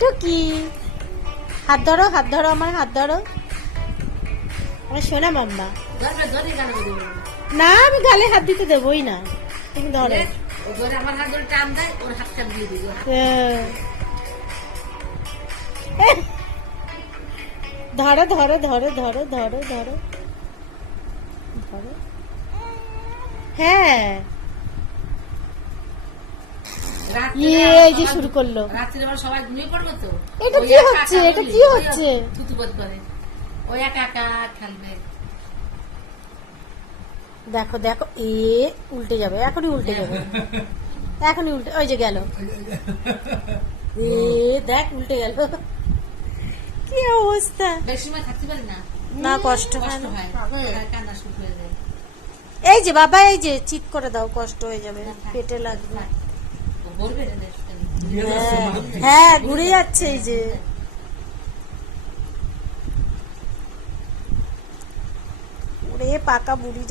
টুকি হাত ধরো, হাত ধরো, আমার হাত ধরো, আমার সোনা মাম্মা। না আমি গালে হাত দিতে দেবই না, তুমি ধরো। ধরো ধরো ধরো ধরো ধরো ধরো ধরো। হ্যাঁ এই যে শুরু করলো। সবাই ঘুমিয়ে পড়বো তো। এটা কি হচ্ছে, এটা কি হচ্ছে? থুতুপদ করে ওই একা একা খেলবে। দেখো দেখো, এ উল্টে যাবে, এখনই উল্টে যাবে, এখনই উল্টে, ওই যে গেল, এ দেখ উল্টে গেল। কি অবস্থা! বেশি সময় থাকতে পারি না, না কষ্ট হয় না। কান্না শুরু হয়ে যায়। এই যে বাবা, এই যে চিৎ করে দাও, কষ্ট হয়ে যাবে, পেটে লাগবে। হ্যাঁ ঘুরে যাচ্ছে, এই যে ওরে পাকা বুড়ি।